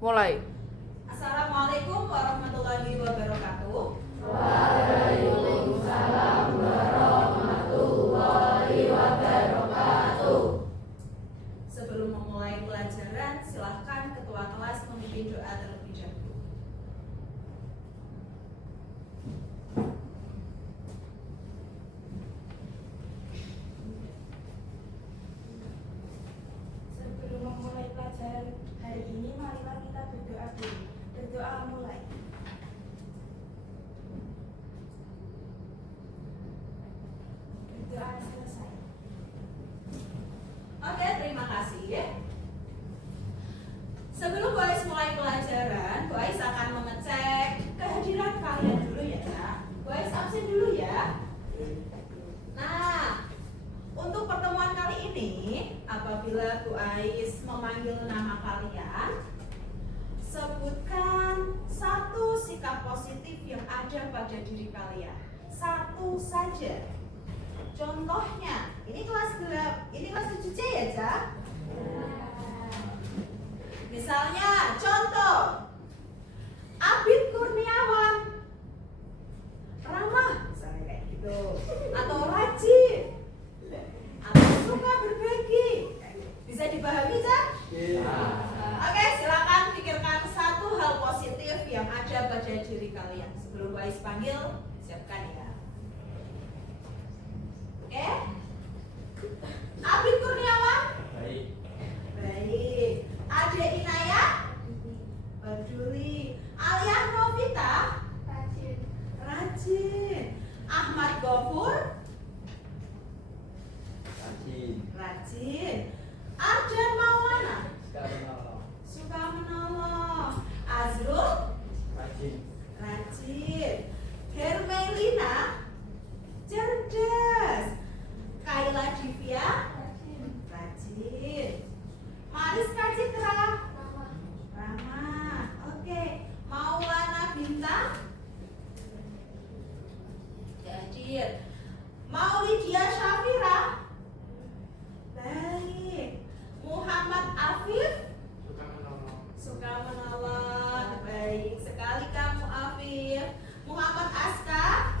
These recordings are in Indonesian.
Mulai. Assalamualaikum warahmatullahi wabarakatuh. Waalaikumsalam warahmatullahi wabarakatuh. Sebelum memulai pelajaran, silahkan ketua kelas memimpin doa terlebih dahulu. Sebelum memulai pelajaran hari ini, marilah kita berdoa dulu. Berdoa mulai. Berdoa selesai. Oke, terima kasih. Sebelum Bu Ais mulai pelajaran, Bu Ais akan mengecek kehadiran kalian dulu ya. Bu Ais absen dulu ya. Nah, untuk pertemuan kali ini, apabila Bu Ais memanggil nama kalian, sebutkan satu sikap positif yang ada pada diri kalian. Satu saja. Contohnya, ini kelas 7C ya, Cak? Misalnya, contoh Abid Kurniawan ramah, misalnya kayak gitu, atau rajin, atau suka berbagi. Bisa dipahami, Cak? Oke, silakan pikirkan satu hal positif yang ada pada diri kalian. Sebelum Bu Ais panggil, siapkan ya. Oke? Abid Kurniawan? Baik. Baik. Ade Inayah? Peduli. Alia Novita? Rajin. Rajin. Ahmad Gofur? Rajin. Rajin. Arjan Maulana? Sekarang Suka menolong. Azrul? rajin. Rajin. Hermelina? Cerdas. Kaila Divya? Rajin. Mariska Citra? Ramah. Oke. Maulana Bintang? Hadir. Maulidia Syafira? Baik. Muhammad Afif? Suka menolong. Baik sekali kamu, Afif. Muhammad Aska?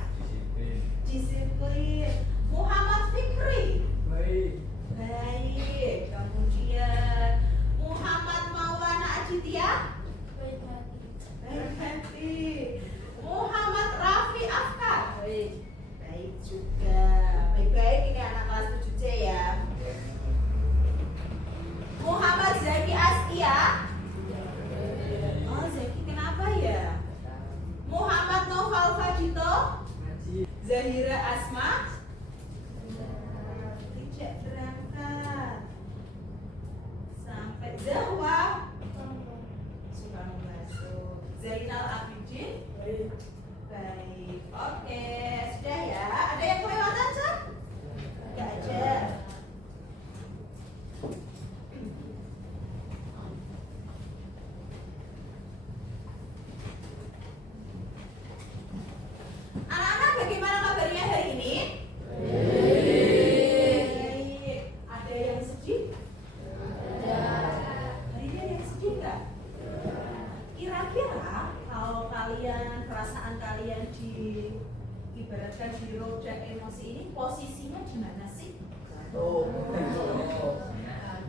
Disiplin. Disiplin. Muhammad Fikri? Baik. Baik. Kemudian Muhammad Maulana Aditya? Baik hati. Baik hati. Muhammad Raffi Afkar? Baik. Baik juga. Baik-baik, ini anak kelas 7C ya. Muhammad Zaki Astia? Oh, Zaki kenapa ya? Muhammad Noval Fadito? Rajin. Zahira Asma? Tidak berangkat. Sampai Zahwa? Suka membasuh. Zainal Abidin? Baik. Baik. Oke, sudah ya. Ada yang kelewatan, Cak? Tidak ada. Anak-anak, bagaimana kabarnya hari ini? Baik. Ada yang sedih? Hari ini ada yang sedih nggak? Kira-kira kalau kalian, perasaan kalian ibaratkan di roda emosi ini, posisinya di mana sih?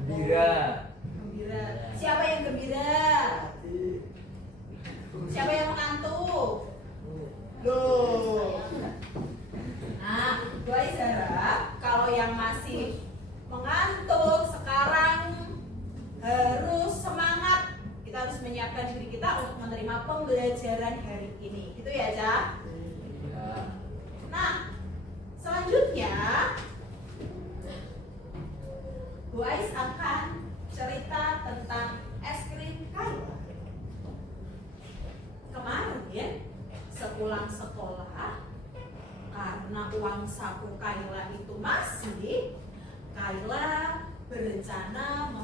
Gembira. Gembira. Siapa yang gembira? Siapa yang mengantuk? Loh. Nah, gue harap kalau yang masih mengantuk sekarang harus semangat. Kita harus menyiapkan diri kita untuk menerima pembelajaran hari ini. Gitu ya, Cak? Nah, selanjutnya Bu Ais akan cerita tentang es krim Kaila. Kemarin sepulang sekolah, karena uang saku Kaila itu masih, Kaila berencana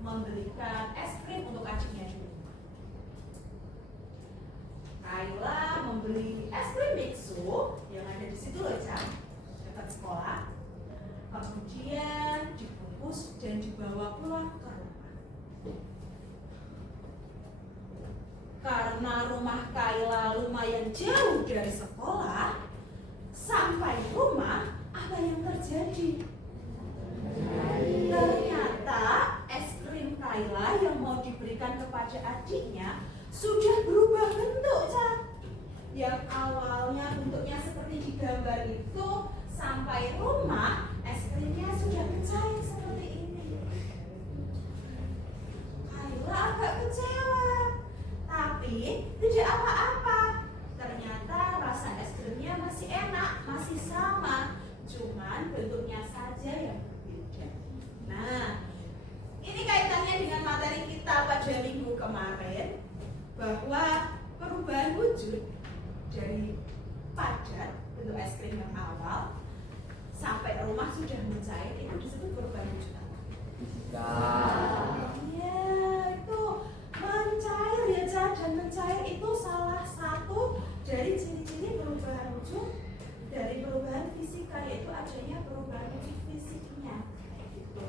membelikan es krim untuk adiknya di rumah. Kaila membeli es krim Mixu yang ada di situ loh, Cak, dekat sekolah. Kemudian dibungkus dan dibawa pulang ke rumah. karena rumah Kayla lumayan jauh dari sekolah, sampai rumah apa yang terjadi? Ternyata es krim Kayla yang mau diberikan kepada adiknya sudah berubah bentuk, Cak. Yang awalnya bentuknya seperti di gambar itu, sampai rumah es krimnya sudah mencair seperti ini. Kayla agak kecewa, tapi tidak apa-apa. Ternyata rasa es krimnya masih enak, masih sama, cuman bentuknya saja yang berbeda. Nah, ini kaitannya dengan materi kita pada minggu kemarin, bahwa perubahan wujud dari padat bentuk es krim yang awal sampai rumah sudah mencair itu disebut perubahan wujud apa? Ya, itu mencair ya, Cak. Dan mencair itu salah satu dari ciri-ciri perubahan wujud dari perubahan fisika, yaitu adanya perubahan wujud fisiknya. Gitu.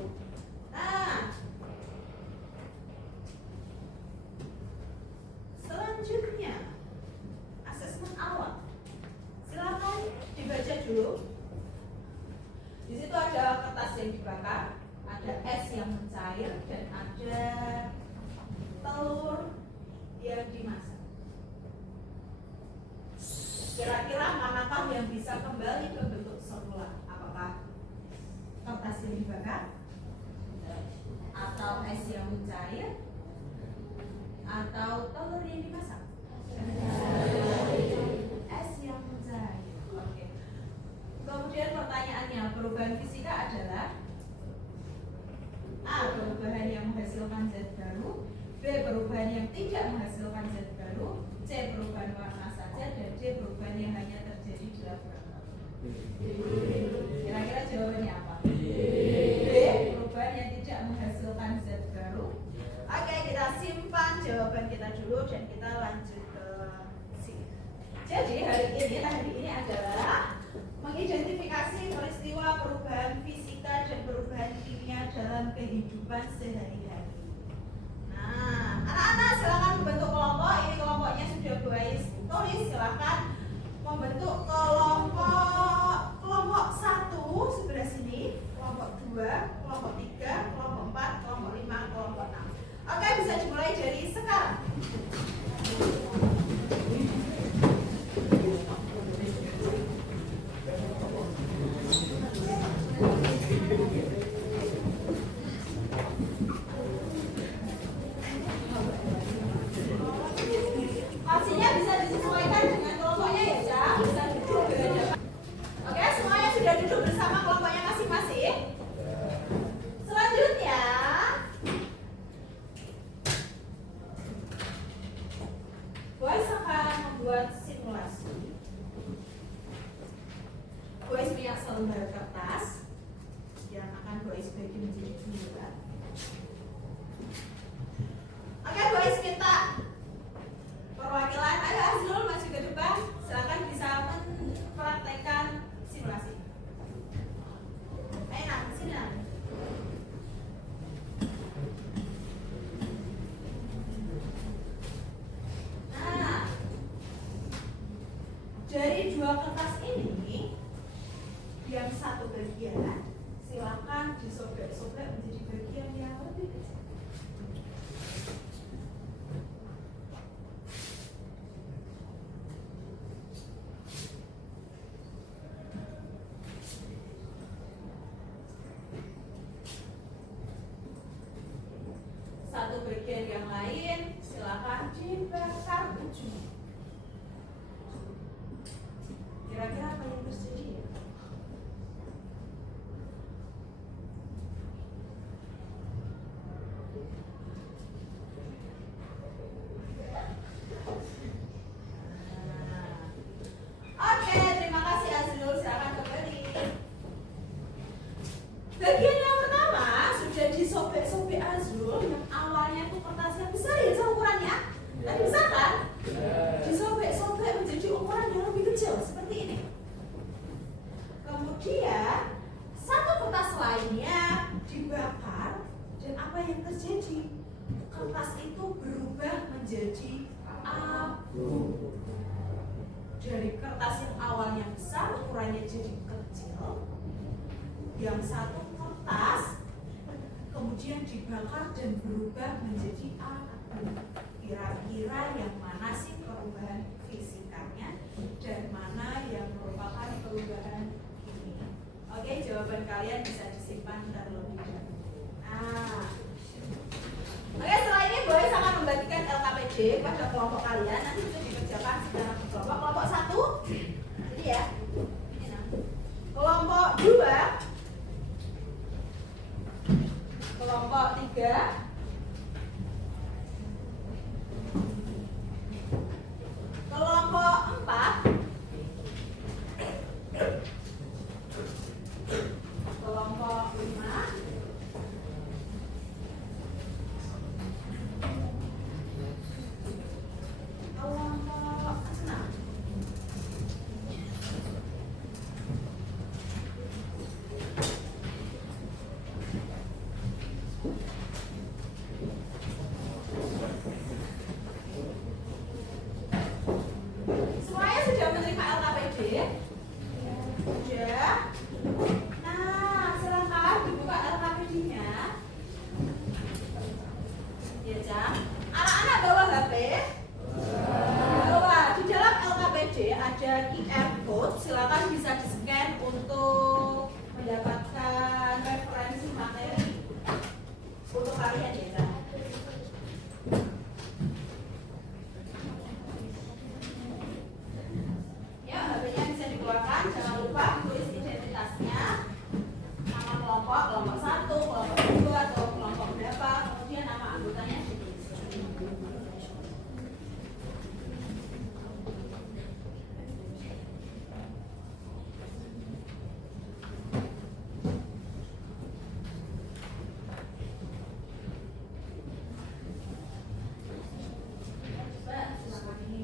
Nah, selanjutnya asesmen awal. Silakan dibaca dulu. Di situ ada kertas yang dibakar, ada es yang mencair, dan ada telur yang dimasak. Kira-kira manakah yang bisa kembali ke bentuk semula? Apakah kertas yang dibakar, atau es yang mencair, atau telur yang dimasak? Es yang mencair. Oke. Kemudian pertanyaannya, perubahan fisika adalah A. Perubahan yang menghasilkan zat baru, B. Perubahan yang tidak menghasilkan zat baru, C. Perubahan warna saja, dan D. Perubahan yang hanya terjadi di laboratorium. Kira-kira jawabannya apa? B. Perubahan yang tidak menghasilkan zat baru. Oke, kita simpan jawaban kita dulu dan kita lanjut ke sini. Jadi hari ini adalah mengidentifikasi peristiwa perubahan fisika dan perubahan kimia dalam kehidupan sehari-hari. Nah, anak-anak silakan membentuk kelompok. Ini kelompoknya sudah Bu Ais tulis. Silakan membentuk kelompok 1 sebelah sini, kelompok 2, kelompok 3, kelompok 4, kelompok 5, kelompok 6. Oke, bisa dimulai dari sekarang. Hasilnya bisa disesuaikan dengan kelompoknya ya, Cak. Bisa duduk berhadapan. Oke, semuanya sudah duduk bersama kelompoknya masing-masing. Selanjutnya, Boys akan membuat simulasi. Boys punya selembar kertas yang akan Boys bagi menjadi 2. Oke, Boys minta perwakilan. Ayo Azrul maju ke depan. Silakan bisa mempraktekkan simulasi. Ayo Nak, sini Nak. Nah, dari 2 kertas ini, yang satu bagian silakan disobek-sobek menjadi bagian yang lebih kecil. Satu bagian yang lain silakan dibakar ujungnya. Kira-kira apa yang terjadi ya? Oke, terima kasih Azrul. Silakan kembali. Bagian yang pertama sudah disobek-sobek Azrul. Yang awalnya tuh kertasnya besar ya, ukurannya. Tadi besar kan? Disobek-sobek menjadi ukuran yang lebih kecil seperti ini. Kemudian satu kertas lainnya dibakar, dan apa yang terjadi? Kertas itu berubah menjadi abu. dari kertas yang awalnya besar ukurannya jadi kecil, yang satu kertas kemudian dibakar dan berubah menjadi abu. Kira-kira yang mana sih perubahan fisikanya dan mana yang merupakan perubahan ini? Oke, jawaban kalian bisa disimpan terlebih dahulu. Oke, setelah ini Boy akan membagikan LKPD pada kelompok kalian. Nanti bisa dikerjakan secara berkelompok. Kelompok 1, jadi ya. Ini nah. Kelompok 2, kelompok 3, kelompok 4, kelompok 5, kelompok 6. Semuanya sudah menerima LKPD? Sudah. Nah, silakan dibuka LKPD-nya. Ya, Jam. Anak-anak bawa HP? Bawa. Di dalam LKPD ada QR code. Silakan bisa di-scan untuk mendapatkan referensi materi untuk kalian ya, Jam. Ya, HP-nya bisa dikeluarkan. Jangan lupa tulis identitasnya, nama kelompok, kelompok 1, kelompok 2, atau kelompok berapa, kemudian nama anggotanya ditulis. Mbak, silakan ini.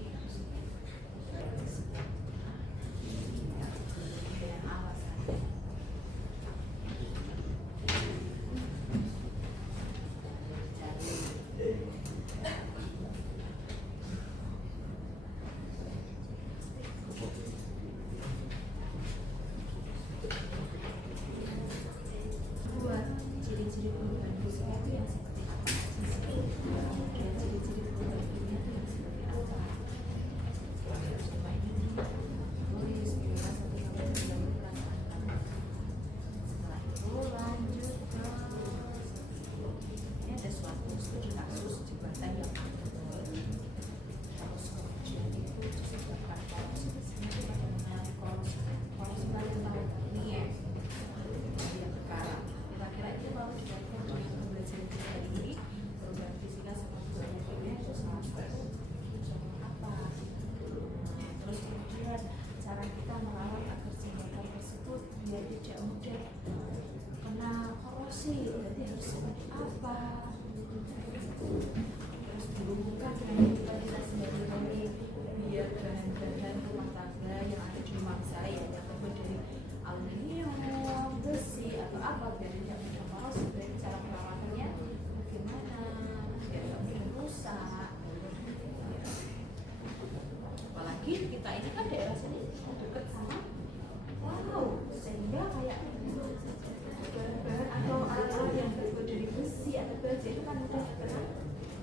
Buat ciri-ciri perubahan fisika itu yang seperti apa? Kemudian ciri-ciri perubahan kimia itu yang seperti apa? Coba ini tulis bebas satu sampai tiga perasaan kamu. Setelah itu lanjut ke ini ada suatu studi kasus jembatan yang terus kemudian itu disebabkan korupsi. Biasanya itu pada mengalami korupsi kalian tahu ini ya yang perkara. Kira-kira itu kalau dikaitkan dengan pembelajaran kita hari ini, perubahan fisika sama perubahan kimia itu salah satu apa? Terus kemudian cara kita merawat agar jembatan tersebut biar tidak mudah kena korosi, berarti harus seperti apa? Terus dihubungkan dengan kualitas dari biar bahan-bahan rumah tangga yang ada di rumah saya yang terbuat dari aluminium, besi atau apa biar tidak mudah korosi. Dari cara perawatannya bagaimana biar tidak mudah rusak. Apalagi kita ini kan daerah sini dekat sama laut, sehingga kayak bahan-bahan atau alat-alat yang terbuat dari besi atau baja itu kan mudah terkena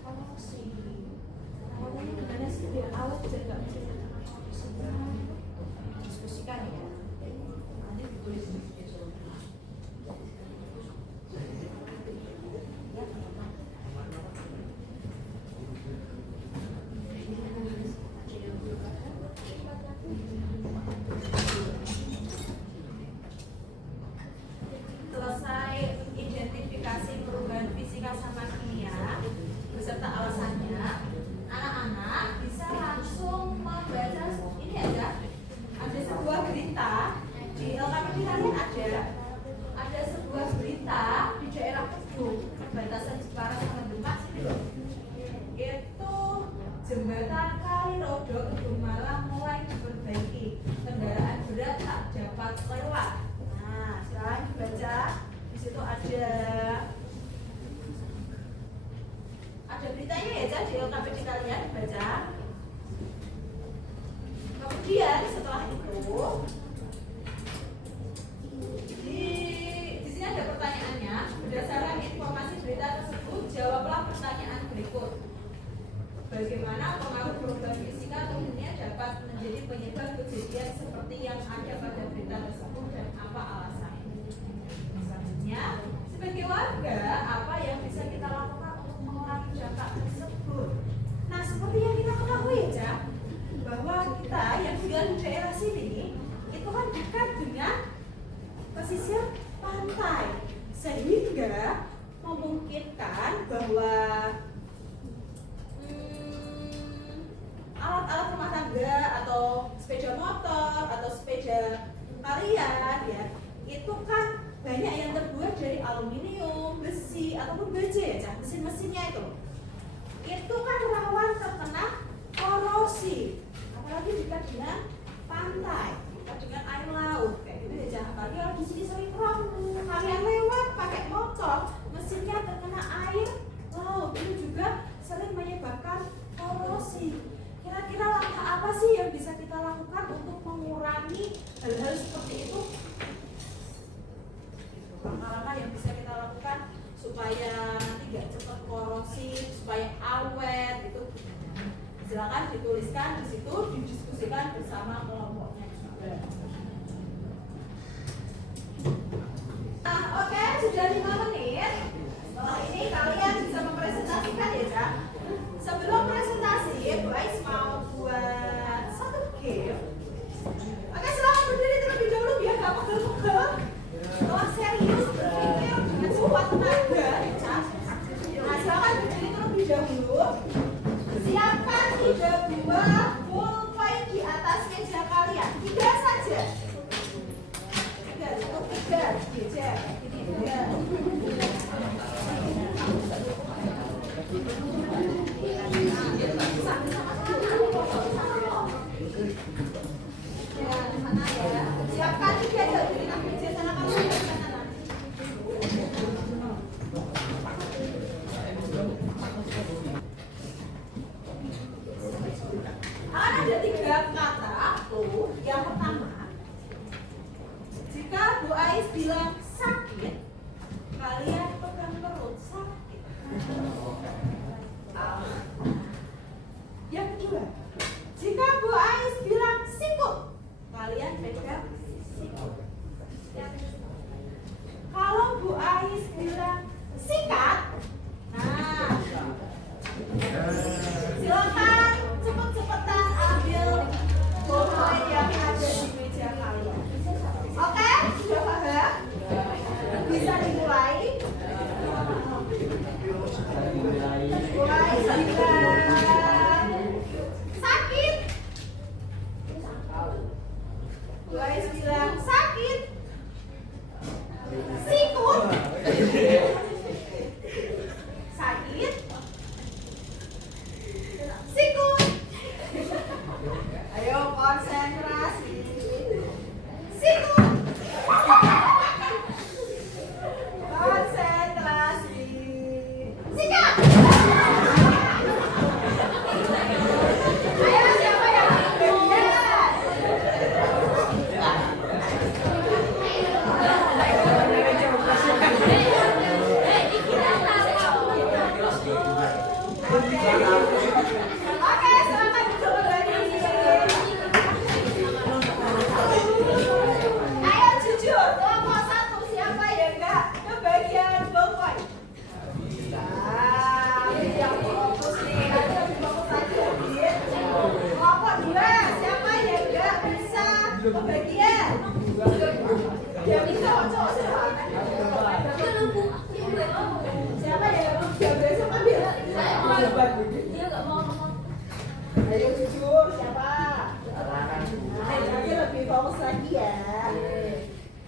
korosi. Awalnya gimana sih biar awet biar nggak mudah terkena korosi? Diskusikan ya. Nanti ditulis di media sosial. Ya, teman-teman. Selesai identifikasi perubahan fisika sama kimia beserta alasannya, anak-anak bisa langsung membaca ini aja. Ada sebuah berita di LKPD kalian ada sebuah berita di daerah Kedung, perbatasan Jepara sama Demak sini loh. Itu jembatan Kalirodo Kedung Malang mulai diperbaiki, kendaraan berat tak dapat lewat. Nah, silakan dibaca. Di situ ada beritanya ya, di LKPD kalian dibaca. Kemudian setelah itu di sini ada pertanyaannya. Berdasarkan informasi berita tersebut, jawablah pertanyaan berikut. Bagaimana pengaruh perubahan fisika atau dunia dapat menjadi penyebab kejadian seperti yang ada pada berita tersebut dan apa alasannya? Selanjutnya, sebagai warga, apa yang bisa kita lakukan untuk mengurangi dampak tersebut? Nah, seperti yang kita ketahui ya, bahwa kita yang tinggal di daerah sini itu kan dekat dengan pesisir pantai, sehingga memungkinkan bahwa alat-alat rumah tangga atau sepeda motor atau sepeda kalian ya, itu kan banyak yang terbuat dari aluminium, besi ataupun baja ya, mesin-mesinnya itu kan rawan terkena korosi, apalagi dekat dengan pantai, dekat dengan air laut kayak gitu ya. Apalagi kalau di sini sering kalian lewat pakai motor, mesinnya terkena air laut, itu juga sering menyebabkan korosi. Kira-kira langkah apa sih yang bisa kita lakukan untuk mengurangi hal-hal seperti itu? Langkah-langkah yang bisa kita lakukan supaya nanti nggak cepat korosi, supaya awet itu. Silakan dituliskan di situ, didiskusikan bersama kelompoknya juga. Nah, oke, sudah 5 menit. Setelah ini kalian bisa mempresentasikan ya, Cak. Sebelum presentasi, Bu Ais mau buat satu game. Oke, silahkan berdiri terlebih dahulu biar gak pegel-pegel. Setelah serius berpikir dengan sekuat tenaga, ya, Cak. Nah, silahkan berdiri terlebih dahulu. Siapkan 3 buah pulpen di atas meja kalian. 3 saja. 3, cukup 3. Meja. Ini 3. Siapkan 3 aja, jadi nanti meja sana kamu di sana. Akan ada 3 kata tuh. Yang pertama, jika Bu Ais bilang sakit, kalian pegang perut sakit. Yang kedua, jika Bu Ais bilang sikut, kalian pegang sikut. Kalau Bu Ais bilang sikat, nah, silakan cepet-cepetan ambil pulpen yang ada di meja kalian. Oke, sudah paham? Bisa dimulai. Mulai bilang sakit. Mulai bilang sakit. Sikut. Sakit. Sikut. Ayo konsentrasi. Sikut. Konsentrasi. Sikat. Ayo siapa yang bagian? Oke, silakan coba lagi. Ayo jujur, kelompok 1 siapa yang enggak kebagian ballpoint? Nah, yang fokus nih, ayo fokus aja. Kelompok 2 siapa yang enggak bisa kebagian? Yang bisa cowok siapa? Siapa yang besok ambil? Ayo jujur, siapa? Nanti lebih fokus lagi ya.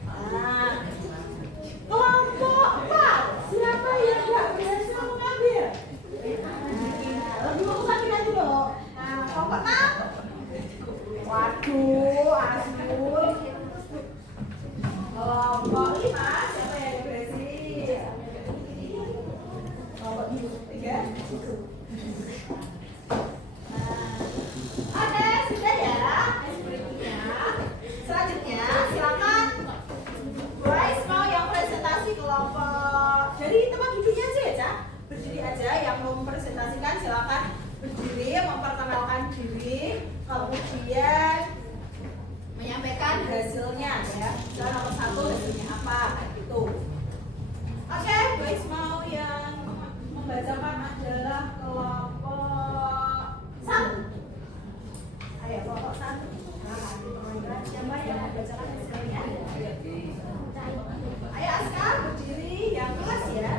Nah, kelompok 4 siapa yang nggak berhasil mengambil? Lebih fokus lagi nanti dong. Nah, kelompok 6. Waduh, asyik. Kelompok 5 siapa yang berhasil? Kelompok 3. Nah, memperkenalkan diri, kemudian menyampaikan hasilnya ya. Dan nomor 1 hasilnya apa gitu. Oke, guys, mau yang membacakan adalah kelompok 1. Ayo kelompok 1. Nah, siapa yang membacakan hasilnya? Ayo Aska berdiri yang kelas ya.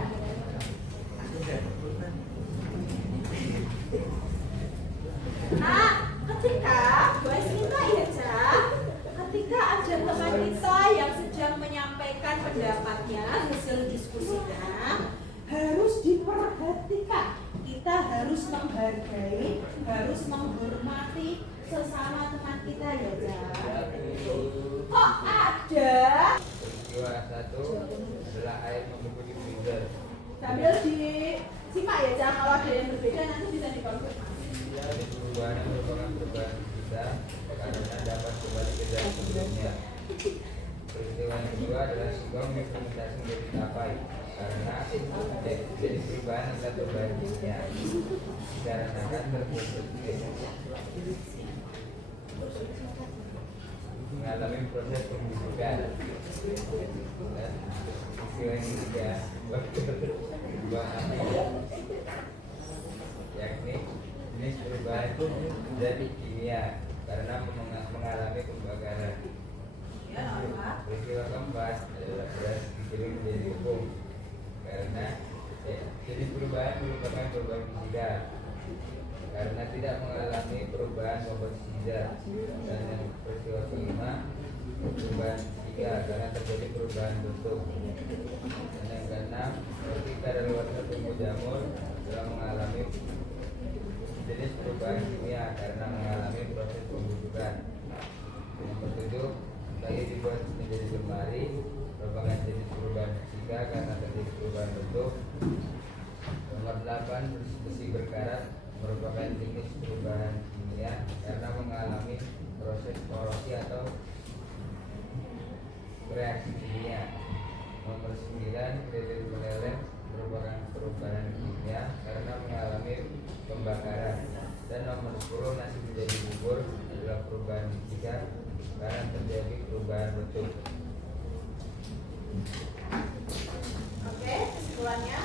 Nah, ketika guys minta ya Cak, ketika ada teman kita yang sedang menyampaikan pendapatnya, hasil diskusinya harus diperhatikan. Kita harus menghargai, harus menghormati sesama teman kita ya Cak. Kok ada? Peristiwa 1 adalah air membubuk di freezer. Sambil disimak ya Cak, kalau ada yang berbeda nanti bisa dikonfirmasi. Jadi perubahan yang merupakan perubahan kita karena dapat kembali ke jalan sebelumnya. Peristiwa yang kedua adalah sebuah fermentasi menjadi tapai karena jadi perubahan adalah perubahan kimia dikarenakan terbentuk mengalami proses pembusukan. Dan peristiwa yang ketiga perubahan api yakni jenis perubahan dari kimia karena mengalami pembakaran. Ya, apa? Peristiwa keempat adalah beras digiling menjadi tepung karena jenis perubahan merupakan perubahan fisika karena tidak mengalami perubahan komposisi zat. Dan yang peristiwa kelima perubahan fisika karena terjadi perubahan bentuk. Dan yang keenam ketika daluarsa tumbuh jamur telah mengalami jenis perubahan kimia karena mengalami proses pembusukan. Yang ketujuh, kayu dibuat menjadi lemari merupakan jenis perubahan fisika karena terjadi perubahan bentuk. Nomor 8, besi berkarat merupakan jenis perubahan kimia karena mengalami proses korosi atau reaksi kimia. Nomor 9, kredit meleleh merupakan perubahan kimia karena mengalami pembakaran. Dan nomor 10, nasi menjadi bubur adalah perubahan fisika karena terjadi perubahan bentuk. Oke, kesimpulannya.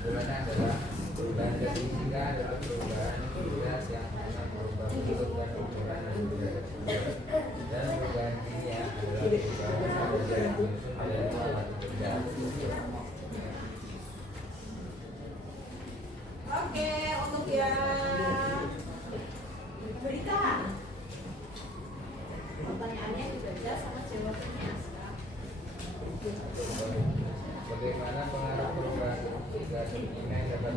Kesimpulannya adalah perubahan dari fisika adalah perubahan zat yang hanya merubah bentuk dan ukuran dari benda tersebut. Dan perubahan kimia adalah perubahan pada zat yang menyusun dari suatu benda. Oke, untuk yang berita. Pertanyaannya dibaca sama jawabannya Aska. Bagaimana pengaruh perubahan fisika dan kimia dapat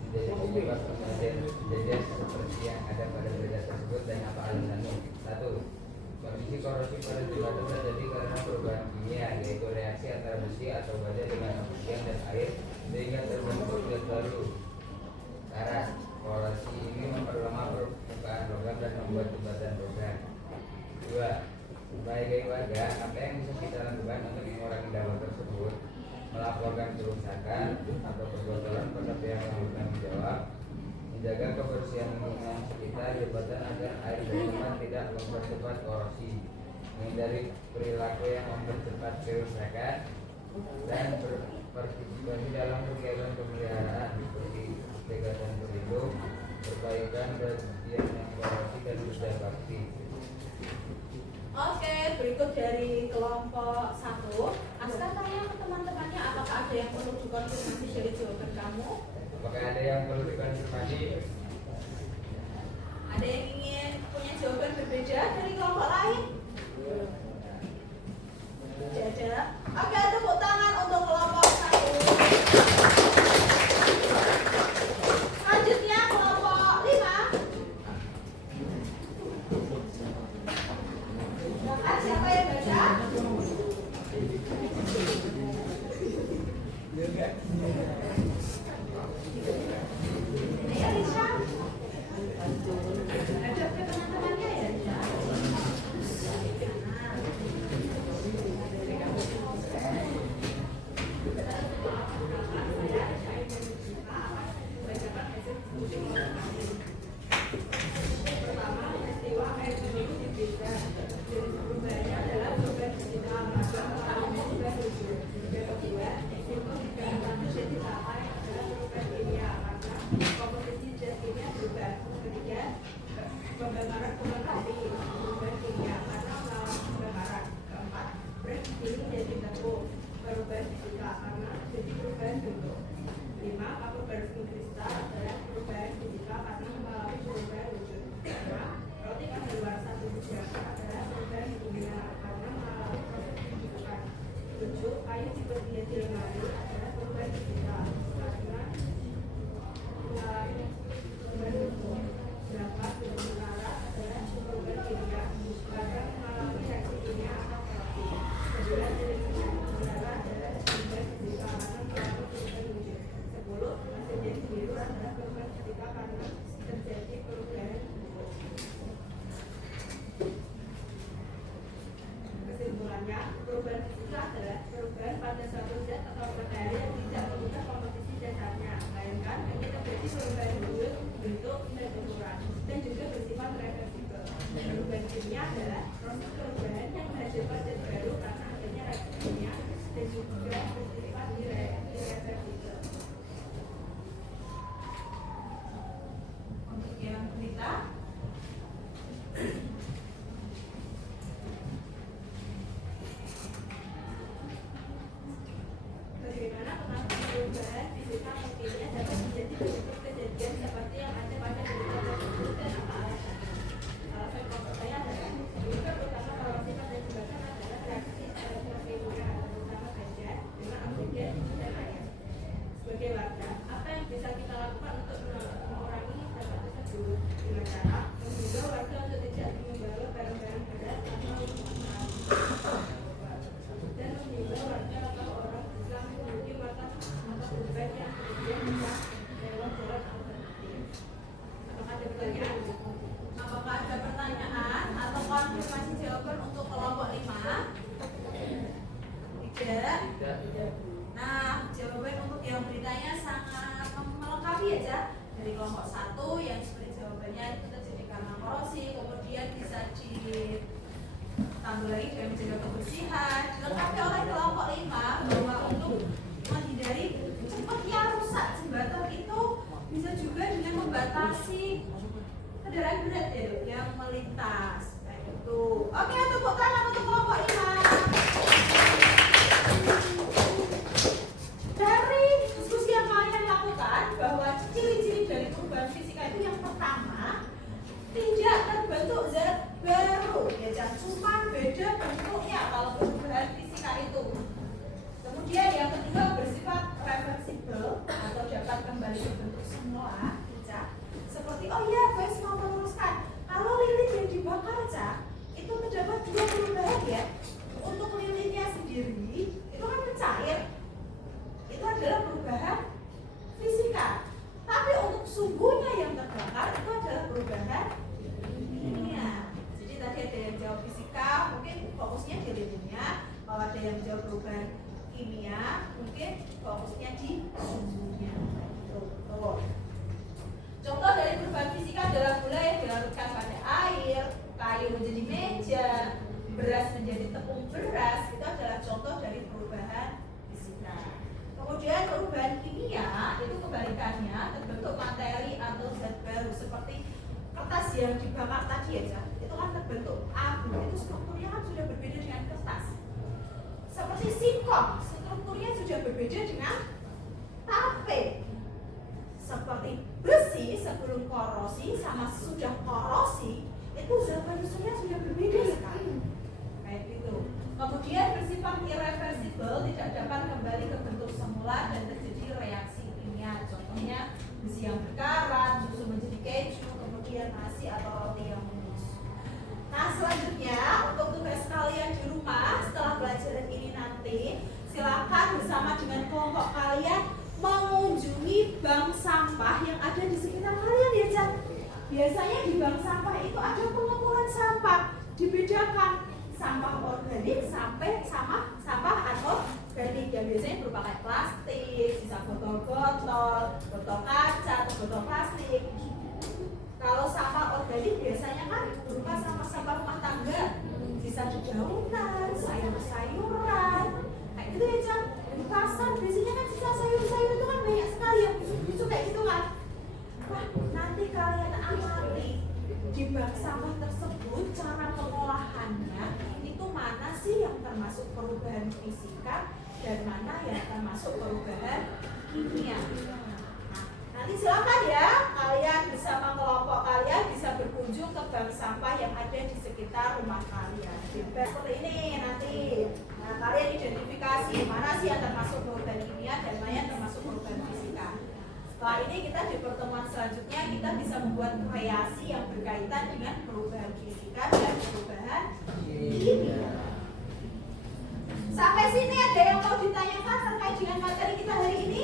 menjadi penyebab kejadian seperti yang ada pada benda tersebut dan apa alasannya? 1. Kondisi korosif pada batu terjadi karena perubahan kimia, yaitu reaksi antara besi atau baja dengan oksigen dan air sehingga terbentuk zat baru. Karat. Korosi ini memperlemah permukaan logam dan membuat jembatan logam. 2. Sebagai warga, apa yang bisa kita lakukan untuk mengurangi dampak tersebut? Melaporkan kerusakan atau perbocoran pada pihak yang bertanggung jawab, menjaga kebersihan lingkungan sekitar jembatan agar air dan tempat tidak mempercepat korosi, menghindari perilaku yang mempercepat kerusakan, dan berpartisipasi dalam kegiatan pemeliharaan seperti kegiatan berlindung, perbaikan bagian yang korosi dan kerja bakti. Oke, berikut dari kelompok 1. Aska tanya ke teman-temannya apakah ada yang perlu dikonfirmasi dari jawaban kamu? Apakah ada yang perlu dikonfirmasi? Ada yang ingin punya jawaban berbeda dari kelompok lain? Tidak ada. Oke, tepuk tangan untuk kelompok 1. Selanjutnya kelompok 5. Siapa yang baca? Ayo Risha. ujung lokasi. Pertama, peristiwa air berburu di desa. Jenis perubahannya adalah perubahan fisika maka mengalami perubahan wujud. Yang kedua, risiko tidak satu jadi sama yang adalah perubahan kimia karena komposisi zat kimia berubah. Ketiga, pembakaran gunung api perubahan kimia karena mengalami pembakaran. Keempat, beras ini jadi tepung perubahan fisika karena jadi perubahan bentuk. 5. Kapur bersih kristal adalah perubahan fisika karena mengalami perubahan wujud. 6. Roti kadaluarsa tubuh biasa adalah perubahan kimia karena mengalami proses pembentukan. 7. Kayu seperti di lemari adalah perubahan fisika karena mengalami perubahan bentuk. 8. Gula menara adalah perubahan kimia karena mengalami reaksi kimia atau reaksi. 9. Jenis menara adalah perubahan fisika karena mengalami perubahan wujud. 10. Mesin jadi biru adalah perubahan fisika karena terjadi perubahan bentuk. Kesimpulannya, perubahan fisika adalah perubahan pada suatu zat atau materi yang tidak mengubah komposisi dasarnya, melainkan hanya terjadi perubahan wujud, bentuk, dan ukuran, dan juga bersifat reversibel. Perubahan kimia adalah proses perubahan yang menghasilkan zat baru karena adanya reaksi kimia dan juga bersifat irreversibel. Untuk yang berita Bagaimana pengakuan perubahan fisika kimia dapat menjadi bentuk kejadian seperti yang ada pada berita tersebut dan apa alasannya? Alasan pokoknya adalah penyebab utama kalau sifat dan sebagainya adalah reaksi kimia terutama ganja dengan oksigen dan air. Sebagai warga, apa yang bisa kita lakukan untuk mengurangi dampak tersebut? Dengan cara menghimbau warga untuk tidak membawa barang-barang berat atau dan menghimbau warga atau orang Islam memiliki batas atau beban yang kemudian bisa lewat jalan alternatif. Apakah ada pertanyaan? apakah ada pertanyaan atau konfirmasi jawaban untuk kelompok 5? Tidak. Nah, jawaban untuk yang beritanya sangat melengkapi aja. Dari kelompok 1 yang seperti jawabannya itu terjadi karena korosi, kemudian bisa ditambah lagi dengan menjaga kebersihan. Dilengkapi oleh kelompok 5 bahwa untuk menghindari cepatnya rusak jembatan itu bisa juga dengan membatasi kendaraan berat ya Dok, yang melintas kayak gitu. Oke, tepuk tangan untuk kelompok 5. Dari diskusi yang kalian lakukan bahwa ciri-ciri dari perubahan fisika itu yang pertama tidak terbentuk zat baru ya, cuma beda bentuknya kalau perubahan fisika itu. Kemudian yang kedua bersifat reversibel atau dapat kembali ke bentuk semula, Ca. Seperti oh iya guys mau meluruskan kalau lilin yang dibakar Ca itu terdapat dua perubahan ya. Untuk lilinnya sendiri itu kan mencair, itu adalah perubahan fisika. Tapi untuk sumbunya yang terbakar itu adalah perubahan kimia. Jadi tadi ada yang jawab fisika, mungkin fokusnya di lilinnya. Kalau ada yang jawab perubahan kimia, mungkin fokusnya di sumbunya. Tuh. Contoh dari perubahan fisika adalah gula yang dilarutkan pada air, kayu menjadi meja, beras menjadi tepung beras. Itu adalah contoh dari perubahan fisika. Kemudian perubahan kimia itu kebalikannya, terbentuk materi atau zat baru seperti kertas yang dibakar tadi ya, itu kan terbentuk abu, itu strukturnya kan sudah berbeda dengan kertas. Seperti singkong, strukturnya sudah berbeda dengan tape. Seperti besi sebelum korosi sama sudah korosi, itu zat barunya sudah berbeda sekali. Kayak gitu. Kemudian bersifat irreversibel, tidak dapat kembali ke bentuk semula dan terjadi reaksi kimia. Contohnya besi yang berkarat, susu menjadi keju, kemudian nasi atau roti yang mulus. Nah selanjutnya untuk tugas kalian di rumah setelah pelajaran ini nanti silakan bersama dengan kelompok kalian mengunjungi bank sampah yang ada di sekitar kalian ya Cak. Biasanya di bank sampah itu ada pengumpulan sampah, dibedakan sampah organik sampai sama sampah anorganik yang biasanya berupa kayak plastik, sisa botol kaca atau botol plastik dedaunan, sayur-sayuran, kayak gitu ya Cak. Di pasar biasanya kan sisa sayur-sayur itu kan banyak sekali yang busuk-busuk kayak gitu kan. Wah, nanti kalian amati di bank sampah tersebut cara pengolahannya itu mana sih yang termasuk perubahan fisika dan mana yang termasuk perubahan kimia. Nanti silakan ya, kalian bersama kelompok kalian bisa berkunjung ke bank sampah yang ada di sekitar rumah kalian. Seperti ini nanti. Nah, kalian identifikasi mana sih yang termasuk perubahan kimia dan mana yang termasuk perubahan fisika. Setelah ini kita di pertemuan selanjutnya kita bisa membuat kreasi yang berkaitan dengan perubahan fisika dan perubahan kimia. Sampai sini ada yang mau ditanyakan terkait dengan materi kita hari ini?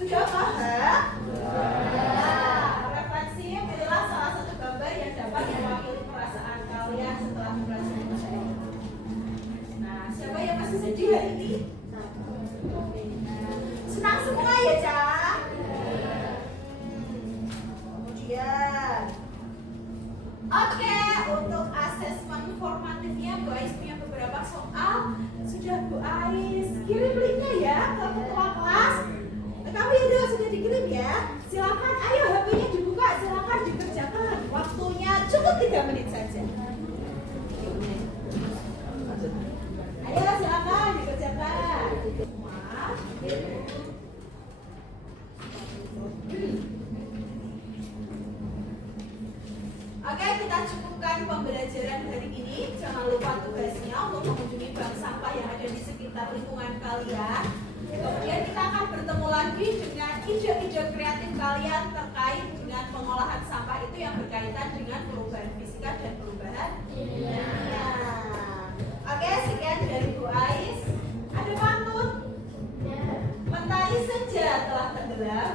Sudah paham? Nah, referensinya pilihlah salah satu gambar yang dapat mewakili perasaan kalian setelah mempelajari materi. Nah, siapa yang masih sedih hari ini? Senang semua ya, Cak? Kemudian, oke, untuk asesmen formatifnya Bu Ais punya beberapa soal. Sudah Bu Ais kirim linknya ya ke ketua kelas. Kami udah sudah dikirim ya. Silakan, ayo HP-nya dibuka, silakan dikerjakan. Waktunya cukup 3 menit saja. Ayo silakan dikerjakan. Oke, kita cukupkan pembelajaran hari ini. Jangan lupa tugasnya untuk mengunjungi bank sampah yang ada di sekitar lingkungan kalian. Kemudian kita akan bertemu lagi dengan ide-ide kreatif kalian terkait dengan pengolahan sampah itu yang berkaitan dengan perubahan fisika dan perubahan kimia. Oke, sekian dari Bu Ais. Ada pantun? Mentari senja telah tenggelam.